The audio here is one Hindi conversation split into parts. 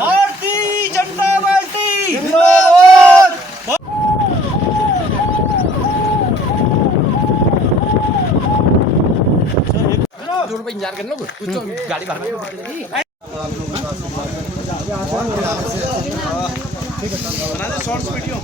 भारतीय जनता पार्टी जिंदाबाद। गाड़ी शॉर्ट्स वीडियो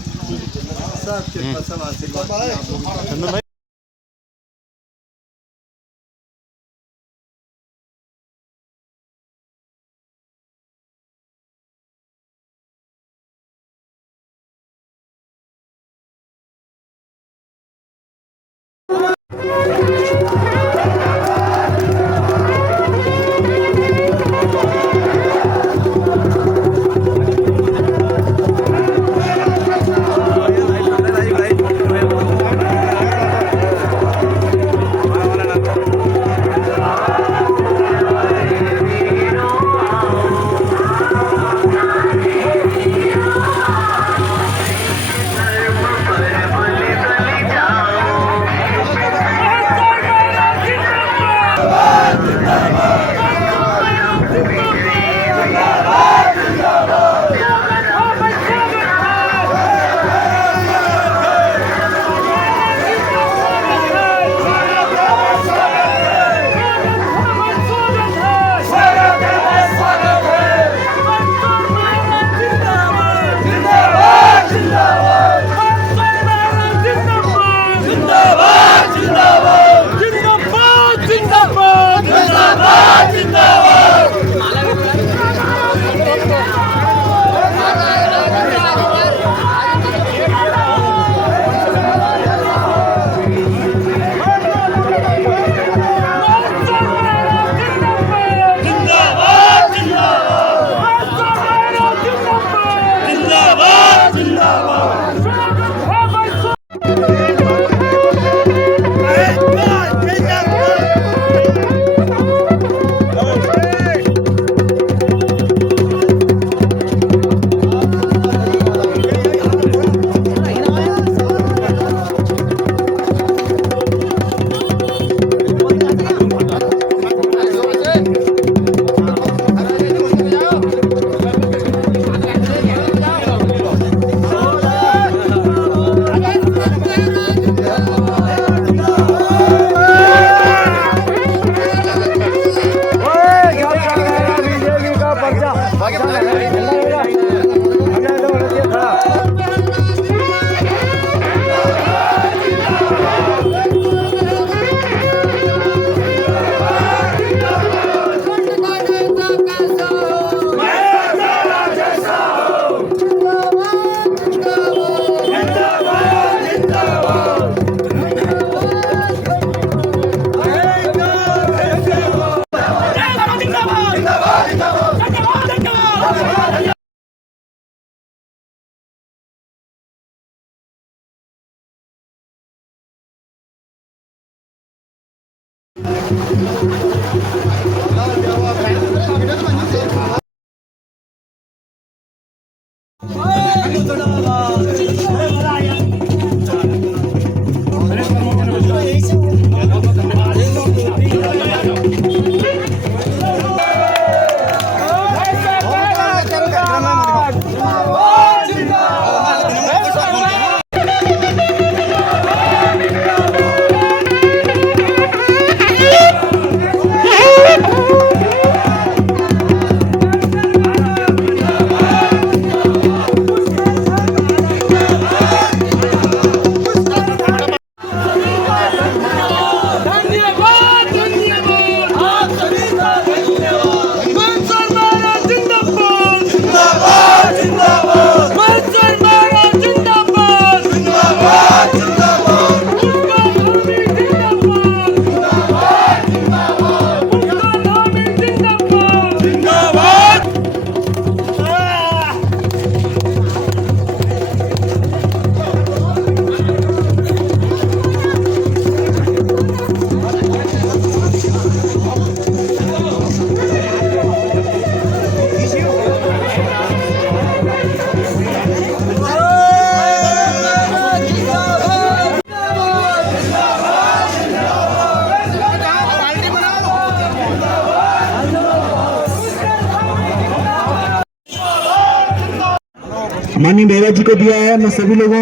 माननीय मेहरा जी को दिया है। मैं सभी लोगों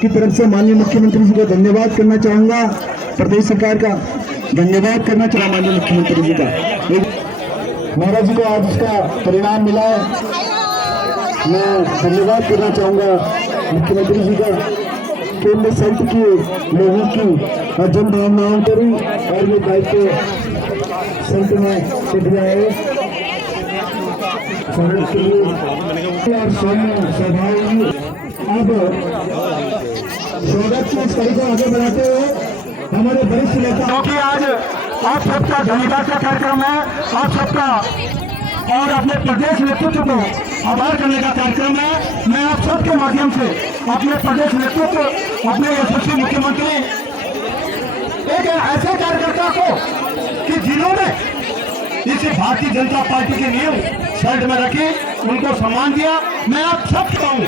की तरफ से माननीय मुख्यमंत्री जी को धन्यवाद करना चाहूंगा, प्रदेश सरकार का धन्यवाद करना चाहूंगा माननीय मुख्यमंत्री जी का। मेहरा जी को आज इसका परिणाम मिला है, मैं धन्यवाद करना चाहूंगा मुख्यमंत्री जी का कि उनने संत की लोगों की जन भावनाओं करी और ये दायित्व संत ने दिया है। और सौम्य स्वभाव अब स्वागत की इस कड़ी को आगे बढ़ाते हुए हमारे वरिष्ठ नेता, क्योंकि आज आप सबका धन्यवाद का कार्यक्रम है, आप सबका और अपने प्रदेश नेतृत्व को आभार करने का कार्यक्रम है। मैं आप सबके माध्यम से अपने प्रदेश नेतृत्व, अपने यशस्वी मुख्यमंत्री, एक ऐसे कार्यकर्ता को कि जिन्होंने इसे भारतीय जनता पार्टी के नियम शर्ट में रखी, उनको सम्मान दिया। मैं आप सब कहूँ,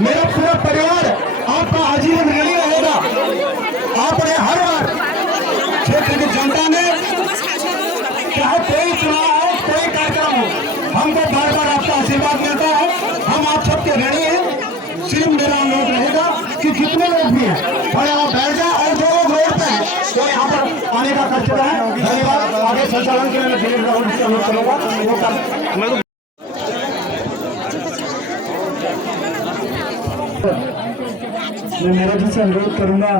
मेरा पूरा परिवार आपका आजीवन ऋणी रहेगा। आपने हर बार क्षेत्र की जनता ने, चाहे कोई चुनाव हो, कोई कार्यक्रम हो, हमको बार बार आपका आशीर्वाद मिलता है। हम आप सबके ऋणी हैं। सिर्फ मेरा अनुरोध रहेगा कि जितने लोग भी हैं थोड़ा वहाँ बैठ जाए और जो लोग रोड पे हैं तो यहाँ पर आने का कष्ट है। धन्यवाद। आगे संचालन के लिए मैं दिलीप राहुल से अनुरोध करूँगा। मैं मेहरा जी से अनुरोध करूंगा,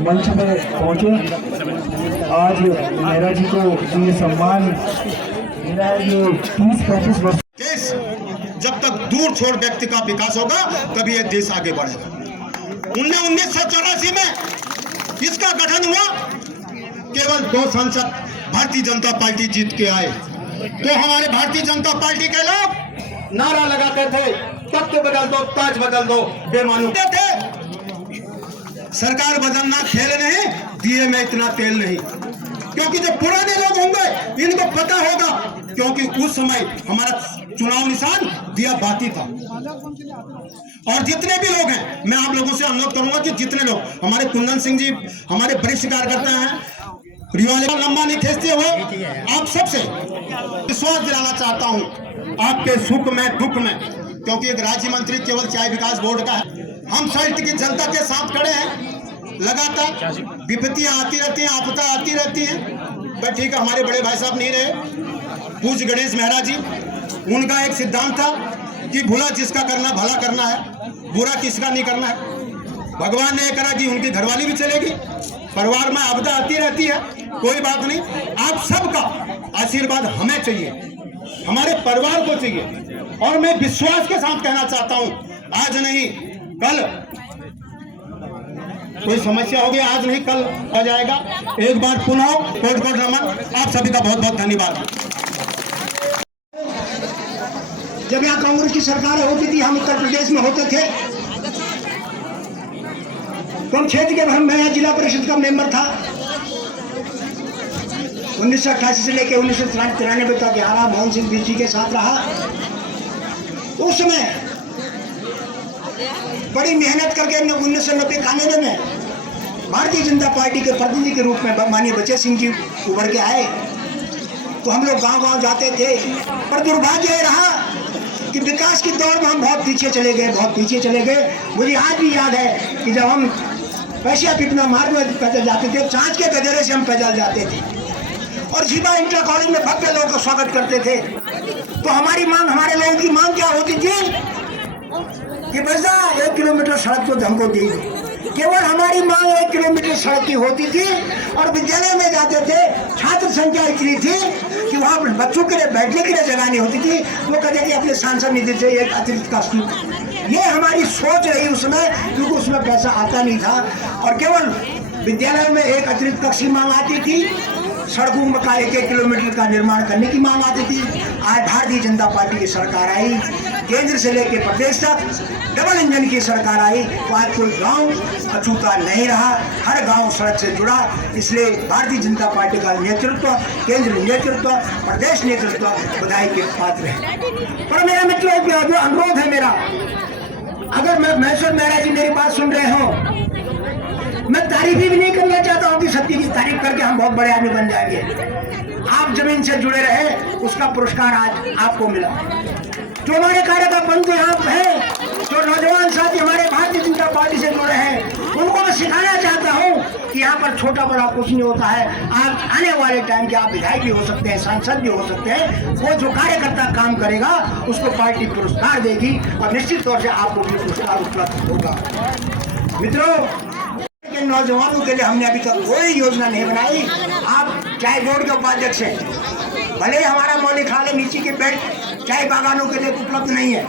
मंच में पहुंचे। आज मेहरा जी को ये सम्मान मिला है। ये 30-35 वर्ष देश जब तक दूर छोड़ व्यक्ति का विकास होगा तभी यह देश आगे बढ़ेगा। 1984 में इसका गठन हुआ, केवल 2 सांसद भारतीय जनता पार्टी जीत के आए, तो हमारे भारतीय जनता पार्टी के लोग नारा लगाते थे, तख्त बदल दो, ताज बदल दो, बेमानू थे। सरकार बदलना खेल नहीं, दिए में इतना तेल नहीं। क्योंकि जो पुराने लोग होंगे इनको पता होगा, क्योंकि उस समय हमारा चुनाव निशान दिया बाती था। और जितने भी लोग हैं, मैं आप लोगों से अनुरोध करूंगा कि जितने लोग, हमारे कुंदन सिंह जी हमारे वरिष्ठ कार्यकर्ता हैं, रिवाले लंबा नहीं खींचते हुए आप सबसे विश्वास दिलाना चाहता हूं आपके सुख में दुख में, क्योंकि एक राज्य मंत्री केवल चाय विकास बोर्ड का है। हम सल्ट की जनता के साथ खड़े हैं। लगातार विपत्तियां आती रहती हैं, आपदा आती रहती हैं। बट ठीक है, हमारे बड़े भाई साहब नहीं रहे, पूज्य गणेश मेहरा जी, उनका एक सिद्धांत था कि भला जिसका करना भला करना है, बुरा किसका नहीं करना है। भगवान ने करा कि उनकी घरवाली भी चलेगी, परिवार में आपदा आती रहती है, कोई बात नहीं। आप सबका आशीर्वाद हमें चाहिए, हमारे परिवार को चाहिए। और मैं विश्वास के साथ कहना चाहता हूं, आज नहीं कल कोई समस्या होगी, आज नहीं कल आ जाएगा। एक बार पुनः कोट कोट नमन, आप सभी का बहुत बहुत धन्यवाद। जब यहाँ कांग्रेस की सरकार होती थी, हम उत्तर प्रदेश में होते थे, तो हम क्षेत्र के मैं जिला परिषद का मेंबर था। 1988 से लेकर 1993 तक 11 मोहन सिंह बीच जी के साथ रहा। उस समय बड़ी मेहनत करके 1990-91 में भारतीय जनता पार्टी के प्रतिनिधि के रूप में माननीय बचेत सिंह जी उभर के आए। तो हम लोग गांव-गांव जाते थे, पर दुर्भाग्य ये रहा कि विकास की दौड़ में हम बहुत पीछे चले गए। मुझे आज भी याद है कि जब हम पैसिया पिपना मार्ग में पैदल जाते थे, चाँच के गजरे से हम पैदल जाते थे और जीवा इंटर कॉलेज में भव्य लोगों का स्वागत करते थे। तो हमारे लोगों की मांग क्या होती थी कि बस 1 किलोमीटर सड़क तो हमको दीजिए। केवल हमारी मांग 1 किलोमीटर सड़क की होती थी और विद्यालय में जाते थे, छात्र संख्या इतनी थी कि वहाँ बच्चों के लिए बैठने के लिए जगह नहीं होती थी। वो कहते थे अपने सांसद निधि से एक अतिरिक्त कक्ष। ये हमारी सोच रही उसमें, क्योंकि उसमें पैसा आता नहीं था और केवल विद्यालय में एक अतिरिक्त कक्ष की मांग आती थी, सड़कों का 1-1 किलोमीटर का निर्माण करने की मांग आती थी। आज भारतीय जनता पार्टी की सरकार आई, केंद्र से लेकर प्रदेश तक डबल इंजन की सरकार आई, तो आज कोई गांव अछूता नहीं रहा, हर गांव सड़क से जुड़ा। इसलिए भारतीय जनता पार्टी का नेतृत्व, केंद्र नेतृत्व, प्रदेश नेतृत्व बधाई के पात्र है। पर मेरा मित्रों जो अनुरोध है मेरा, अगर महेश्वर मेहरा जी मेरी बात सुन रहे हो, मैं तारीफ भी नहीं करना चाहता हूँ कि सत्य की तारीफ करके हम बहुत बड़े आदमी बन जाएंगे। आप जमीन से जुड़े रहे, उसका पुरस्कार आज आपको मिला। जो हमारे कार्यकर्ता यहाँ है, जो नौजवान साथी हमारे भारतीय जनता पार्टी से जुड़े हैं, उनको मैं सिखाना चाहता हूँ कि यहाँ पर छोटा बड़ा कुछ नहीं होता है। आप आने वाले टाइम के आप विधायक भी हो सकते हैं, सांसद भी हो सकते हैं। वो जो कार्यकर्ता काम करेगा उसको पार्टी पुरस्कार देगी और निश्चित तौर से आपको भी पुरस्कार उपलब्ध होगा। मित्रों, नौजवानों के लिए हमने अभी तक कोई योजना नहीं बनाई। आप चाय बोर्ड के उपाध्यक्ष हैं, भले हमारा मौलिक हाल है, नीचे के बेल्ट चाय बागानों के लिए उपलब्ध नहीं है,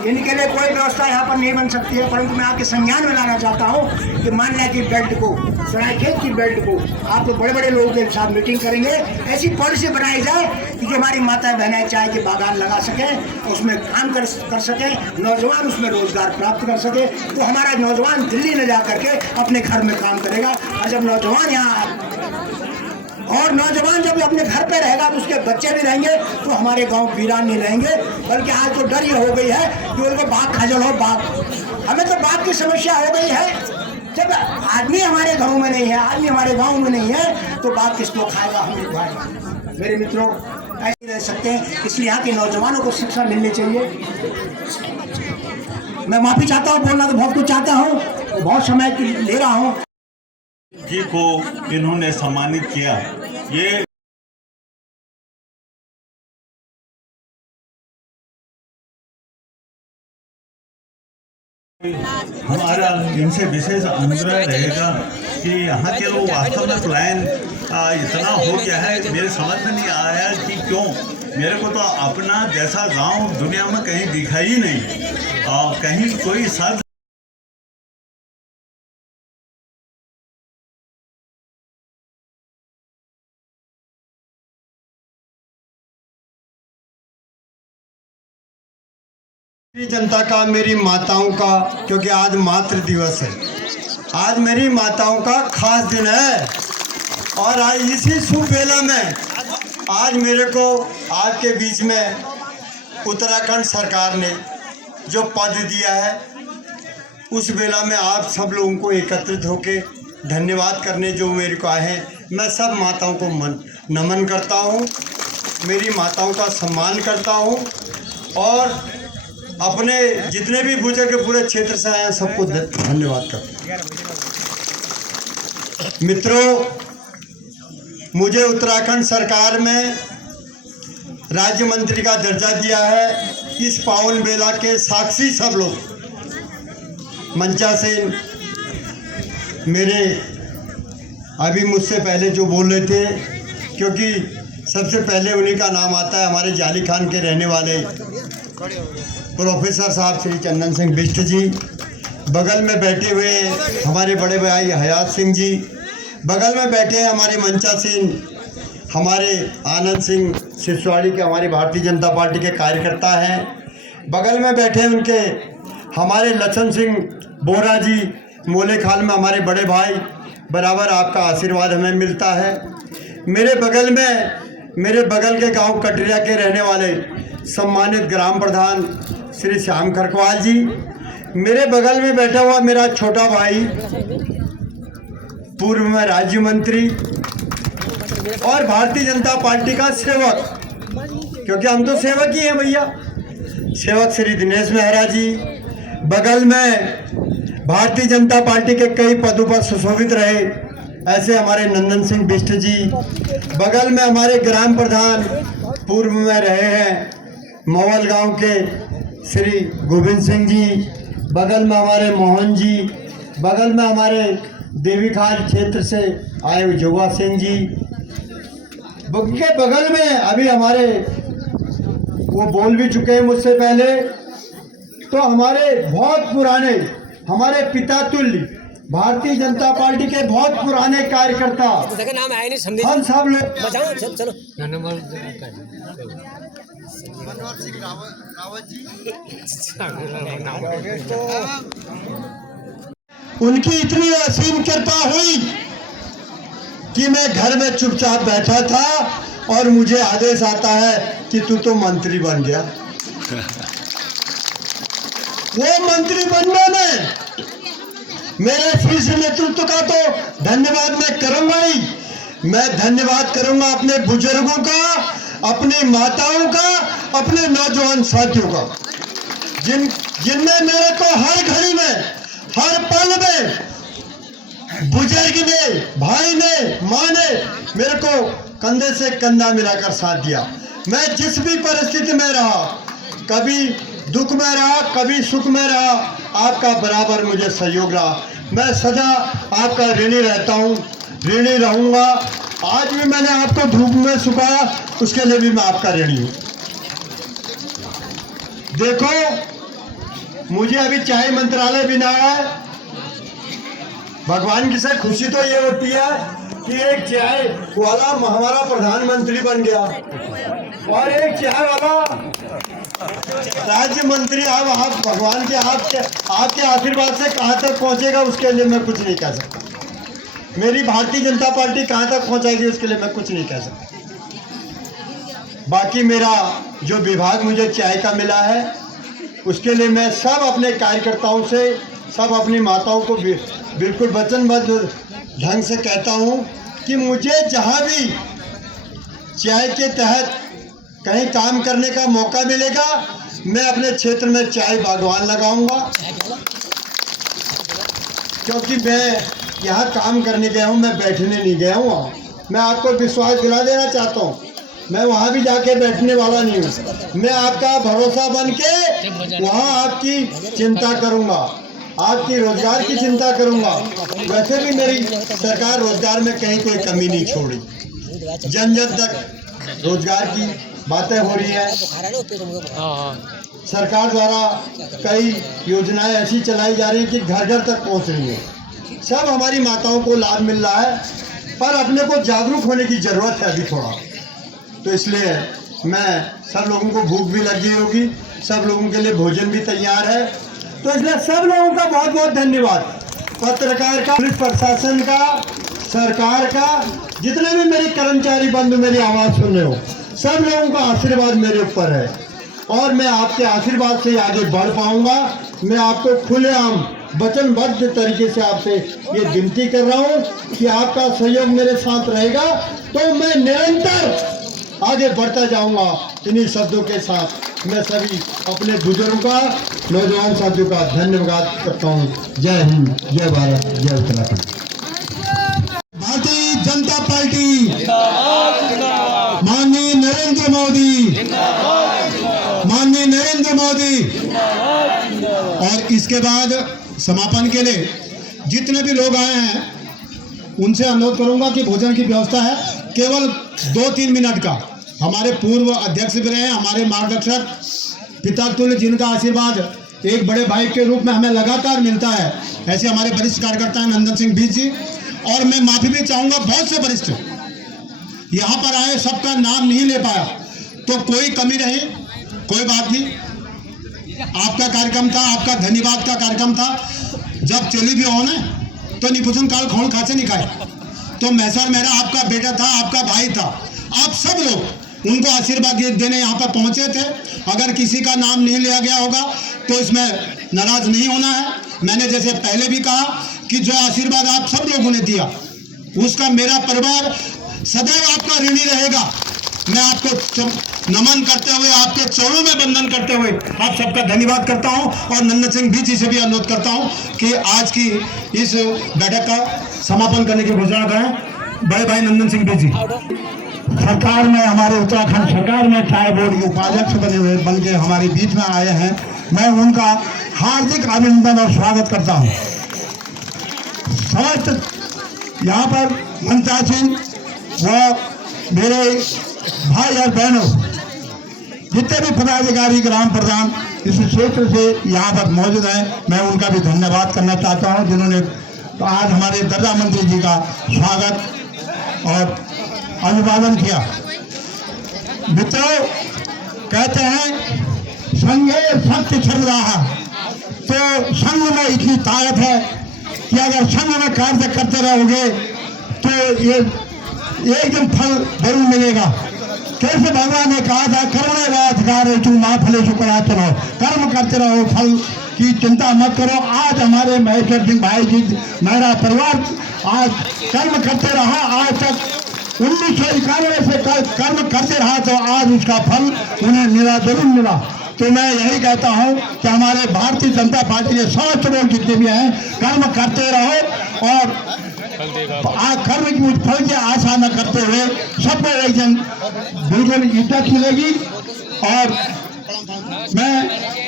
इनके लिए कोई व्यवस्था यहाँ पर नहीं बन सकती है। परंतु मैं आपके संज्ञान में लाना चाहता हूँ कि मान्या की बेल्ट को, सरायखेत की बेल्ट को आप तो बड़े बड़े लोगों के साथ मीटिंग करेंगे, ऐसी पॉलिसी बनाई जाए कि हमारी माता बहनें चाय के बागान लगा सकें, उसमें काम कर सकें, नौजवान उसमें रोजगार प्राप्त कर सके। तो हमारा नौजवान दिल्ली न जा करके अपने घर में काम करेगा। और जब नौजवान जब अपने घर पे रहेगा तो उसके बच्चे भी रहेंगे, तो हमारे गांव वीरान नहीं रहेंगे। बल्कि आज तो डर ये हो गई है कि उनको बाघ खजल हो, बाघ, हमें तो बाघ की समस्या हो गई है। जब आदमी हमारे घरों में नहीं है, आदमी हमारे गांव में नहीं है, तो बाघ किसको खाएगा, हम नहीं खाएगा। मेरे मित्रों, ऐसे रह सकते हैं, इसलिए यहाँ के नौजवानों को शिक्षा मिलनी चाहिए। मैं माफी चाहता हूँ, बोलना तो बहुत कुछ चाहता हूँ, बहुत समय ले रहा हूँ। जी को इन्होंने सम्मानित किया। ये हमारा इनसे विशेष अनुरोध रहेगा कि यहाँ के लोग वास्तव में प्लान इतना हो गया है, मेरे समझ में नहीं आया कि क्यों। मेरे को तो अपना जैसा गांव दुनिया में कहीं दिखाई ही नहीं, और कहीं कोई शब्द जनता का, मेरी माताओं का, क्योंकि आज मातृ दिवस है, आज मेरी माताओं का खास दिन है। और आज इसी शुभ बेला में आज मेरे को आपके बीच में उत्तराखंड सरकार ने जो पद दिया है, उस बेला में आप सब लोगों को एकत्रित होकर धन्यवाद करने जो मेरे को आए हैं। मैं सब माताओं को नमन करता हूँ, मेरी माताओं का सम्मान करता हूँ और अपने जितने भी बुजुर्ग के पूरे क्षेत्र से आए हैं सबको धन्यवाद करता हूँ। मित्रों, मुझे उत्तराखंड सरकार में राज्य मंत्री का दर्जा दिया है। इस पावन बेला के साक्षी सब लोग, मंचा सेन मेरे अभी मुझसे पहले जो बोल रहे थे, क्योंकि सबसे पहले उन्हीं का नाम आता है, हमारे जाली खान के रहने वाले प्रोफेसर साहब श्री चंदन सिंह बिष्ट जी, बगल में बैठे हुए हमारे बड़े भाई हयात सिंह जी, बगल में बैठे हैं हमारे मंचा सिंह, हमारे आनंद सिंह सिसवाड़ी के हमारी भारतीय जनता पार्टी के कार्यकर्ता हैं, बगल में बैठे हैं उनके हमारे लक्षण सिंह बोरा जी, मोले खाल में हमारे बड़े भाई। बराबर आपका आशीर्वाद हमें मिलता है। मेरे बगल के गांव कटरिया के रहने वाले सम्मानित ग्राम प्रधान श्री श्याम खरकवाल जी, मेरे बगल में बैठा हुआ मेरा छोटा भाई पूर्व में राज्य मंत्री और भारतीय जनता पार्टी का सेवक, क्योंकि हम तो सेवक ही हैं भैया, सेवक श्री दिनेश मेहरा जी। बगल में भारतीय जनता पार्टी के कई पदों पर सुशोभित रहे ऐसे हमारे नंदन सिंह बिष्ट जी। बगल में हमारे ग्राम प्रधान पूर्व में रहे हैं मवल गांव के श्री गोविंद सिंह जी। बगल में हमारे मोहन जी। बगल में हमारे देवीखाल क्षेत्र से आए हुए जोगा सिंह जी के बगल में अभी हमारे वो बोल भी चुके हैं मुझसे पहले, तो हमारे बहुत पुराने, हमारे पिता तुल्य भारतीय जनता पार्टी के बहुत पुराने कार्यकर्ता हम सब लोग उनकी इतनी असीम कृपा हुई कि मैं घर में चुपचाप बैठा था और मुझे आदेश आता है कि तू तो मंत्री बन गया। वो मंत्री बनने में मेरे शीर्ष नेतृत्व का तो धन्यवाद मैं करूंगा ही, मैं धन्यवाद करूंगा अपने बुजुर्गों का, अपनी माताओं का, अपने नौजवान साथियों का, जिनने मेरे को हर घड़ी में, हर पल में, बुजुर्ग ने, भाई ने, माँ ने मेरे को कंधे से कंधा मिलाकर साथ दिया। मैं जिस भी परिस्थिति में रहा, कभी दुख में रहा, कभी सुख में रहा, आपका बराबर मुझे सहयोग रहा। मैं सदा आपका ऋणी रहता हूँ, ऋणी रहूँगा। आज भी मैंने आपको धूप में सुखाया, उसके लिए भी मैं आपका ऋणी हूँ। देखो, मुझे अभी चाय मंत्रालय भी ना है। भगवान की से खुशी तो ये होती है कि एक चाय वाला हमारा प्रधानमंत्री बन गया और एक चाय वाला राज्य मंत्री। अब आप भगवान के आपके आशीर्वाद से कहाँ तक पहुँचेगा उसके लिए मैं कुछ नहीं कह सकता। मेरी भारतीय जनता पार्टी कहाँ तक पहुँचाएगी उसके लिए मैं कुछ नहीं कह सकता। बाकी मेरा जो विभाग मुझे चाय का मिला है उसके लिए मैं सब अपने कार्यकर्ताओं से, सब अपनी माताओं को बिल्कुल वचनबद्ध ढंग से कहता हूँ कि मुझे जहाँ भी चाय के तहत कहीं काम करने का मौका मिलेगा, मैं अपने क्षेत्र में चाय बागवान लगाऊंगा, क्योंकि मैं यहाँ काम करने गया हूँ, मैं बैठने नहीं गया हूँ। मैं आपको विश्वास दिला देना चाहता हूँ, मैं वहाँ भी जाके बैठने वाला नहीं हूँ। मैं आपका भरोसा बन के वहाँ आपकी चिंता करूँगा, आपकी रोजगार की चिंता करूँगा। वैसे भी मेरी सरकार रोजगार में कहीं कोई कमी नहीं छोड़ी, जन जन तक रोजगार की बातें हो रही है। सरकार द्वारा कई योजनाएं ऐसी चलाई जा रही है कि घर घर तक पहुँच रही है। सब हमारी माताओं को लाभ मिल रहा है, पर अपने को जागरूक होने की ज़रूरत है अभी थोड़ा। तो इसलिए मैं, सब लोगों को भूख भी लगी होगी, सब लोगों के लिए भोजन भी तैयार है, तो इसलिए सब लोगों का बहुत बहुत धन्यवाद। पत्रकार का, पुलिस प्रशासन का, सरकार का, जितने भी मेरे कर्मचारी बंधु मेरी आवाज़ सुन रहे हो, सब लोगों का आशीर्वाद मेरे ऊपर है और मैं आपके आशीर्वाद से आगे बढ़ पाऊंगा। मैं आपको खुलेआम वचनबद्ध तरीके से आपसे ये विनती कर रहा हूँ कि आपका सहयोग मेरे साथ रहेगा तो मैं निरंतर आगे बढ़ता जाऊंगा। इन्हीं शब्दों के साथ मैं सभी अपने बुजुर्गों का, नौजवान साथियों का धन्यवाद करता हूँ। जय हिंद, जय भारत, जय उत्तराखंड। भारतीय जनता पार्टी, माननीय नरेंद्र मोदी, माननीय नरेंद्र मोदी। और इसके बाद समापन के लिए जितने भी लोग आए हैं उनसे अनुरोध करूंगा कि भोजन की व्यवस्था है, केवल 2-3 मिनट का। हमारे पूर्व अध्यक्ष भी रहे, हमारे मार्गदर्शक, पिता तुल्य, जिनका आशीर्वाद एक बड़े भाई के रूप में हमें लगातार मिलता है, ऐसे हमारे वरिष्ठ कार्यकर्ता हैं नंदन सिंह बिष्ट जी। और मैं माफी भी चाहूँगा, बहुत से वरिष्ठ यहाँ पर आए, सबका नाम नहीं ले पाया, तो कोई कमी रही, कोई बात नहीं। आपका कार्यक्रम था, आपका धन्यवाद का कार्यक्रम था। जब चली भी हो ना तो निपुचन काल खोल खाचे नहीं खाए, तो महसर मेहरा आपका बेटा था, आपका भाई था। आप सब लोग उनको आशीर्वाद देने यहाँ पर पहुँचे थे। अगर किसी का नाम नहीं लिया गया होगा तो इसमें नाराज नहीं होना है। मैंने जैसे पहले भी कहा कि जो आशीर्वाद आप सब लोगों ने दिया उसका मेरा परिवार सदैव आपका ऋणी रहेगा। मैं आपको नमन करते हुए, आपके चरणों में वंदन करते हुए आप सबका धन्यवाद करता हूं और नंदन सिंह बीच से भी अनुरोध करता हूं कि आज की इस बैठक का समापन करने की घोषणा करें। बड़े भाई नंदन सिंह बीच जी सरकार में, हमारे उत्तराखंड सरकार में चाय बोर्ड के उपाध्यक्ष बने हुए बन के हमारे बीच में आए हैं। मैं उनका हार्दिक अभिनंदन और स्वागत करता हूँ। समस्त यहाँ पर मंचासीन व मेरे भाई और बहनों, जितने भी पदाधिकारी, ग्राम प्रधान इस क्षेत्र से यहाँ पर मौजूद हैं, मैं उनका भी धन्यवाद करना चाहता हूँ जिन्होंने आज हमारे दर्जा मंत्री जी का स्वागत और अभिवादन किया। मित्रों, कहते हैं संघे शक्ति छल रहा, तो संघ में इतनी ताकत है कि अगर संघ में कार्य करते रहोगे तो ये एक दिन फल जरूर मिलेगा। कैसे भगवान ने कहा था, कर्मण्येव अधिकारेषु मा फलेषु कदाचन, कर्म करते रहो, फल की चिंता मत करो। आज हमारे महेश्वर सिंह भाई जी, मेरा परिवार आज कर्म करते रहा, आज तक 1991 से कर्म करते रहा, तो आज उसका फल उन्हें मिला, जरूर मिला। तो मैं यही कहता हूँ कि हमारे भारतीय जनता पार्टी के समस्त लोग जितने भी हैं, कर्म करते रहो और कर्म की फल की आशा न करते हुए सबको एक दिन बिल्कुल इज्जत मिलेगी। और मैं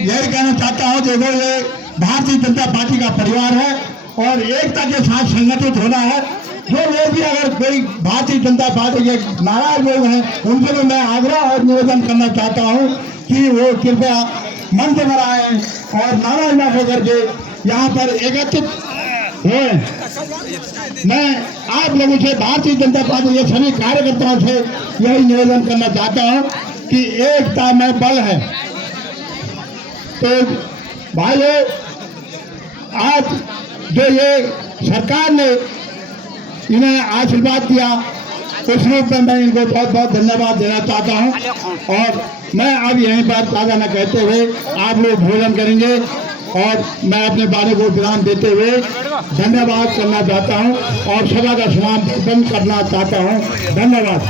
यही कहना चाहता हूँ, देखो ये भारतीय जनता पार्टी का परिवार है और एकता के साथ संगठित होना है। जो लोग भी अगर कोई भारतीय जनता पार्टी के नाराज लोग हैं, उनसे भी मैं आग्रह और निवेदन करना चाहता हूँ कि वो कृपया मंच पर आए और नाराज न होकर के यहाँ पर एकत्रित हुए। मैं आप लोगों से, भारतीय जनता पार्टी के सभी कार्यकर्ताओं से यही निवेदन करना चाहता हूं कि एकता में बल है। तो भाइयों, आज जो ये सरकार ने इन्हें आशीर्वाद दिया, उस रूप में मैं इनको बहुत बहुत धन्यवाद देना चाहता हूं। और मैं अब यहीं पर ज्यादा न कहते हुए आप लोग भोजन करेंगे और मैं अपने बारे को विराम देते हुए धन्यवाद करना चाहता हूं और सभा का समापन करना चाहता हूं। धन्यवाद।